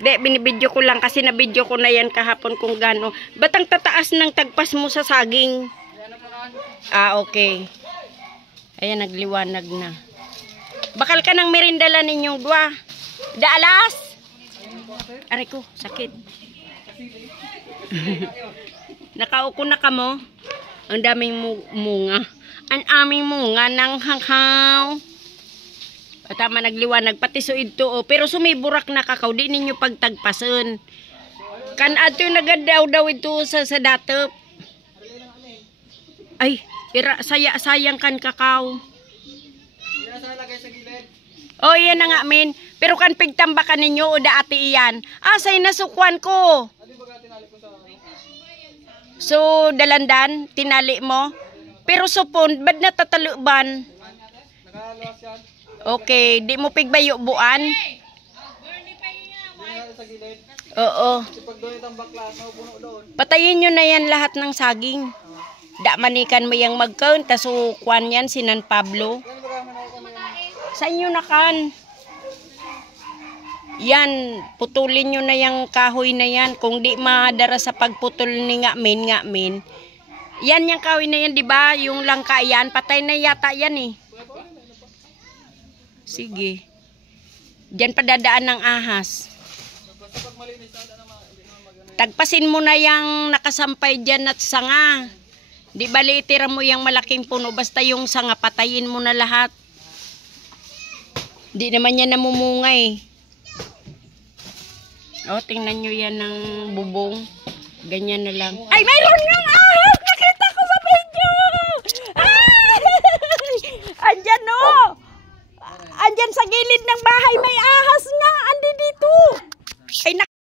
De, binibidyo ko lang kasi nabidyo ko na yan kahapon kung gano. Ba't ang tataas ng tagpas mo sa saging? Ah, okay. Ayan, nagliwanag na. Bakal ka ng merindala ninyong dua. Daalas! Aray ko, sakit. Nakauko na ka mo. Ang daming munga. Ang aming munga ng hanghaw. Tama, nagliwanag pati so ito oh. Pero sumiburak na kakao, di ninyo pagtagpason. Kan ato yung nagadaw daw ito sa datop. Ay, sayang kan kakao. Oh, yan na nga min. Pero kan pigtambakan ninyo o daati iyan. Asay nasukwan ko. So, dalandan, tinali mo. Pero supon, bad na tataluban? Okay, di mo pigbayo buan? Oo. Patayin nyo na yan lahat ng saging. Da manikan mo yung magkaun, taso kwan yan, sinan Pablo. Sa inyo na kan? Yan, putulin nyo na yung kahoy na yan. Kung di madara sa pagputol ni ngamin. Yan yung kahoy na yan, di ba? Yung langka yan, patay na yata yan eh. Sige. Diyan pa dadaan ng ahas. Tagpasin mo na yung nakasampay dyan at sanga. Di bali itira mo yung malaking puno. Basta yung sanga, patayin mo na lahat. Di naman yan namumungay. O, tingnan nyo yan ng bubong. Ganyan na lang. Ay, mayroon yung ahas! Nakita ko sa video! Ay! Andyan o! Andyan sa gilid ng bahay may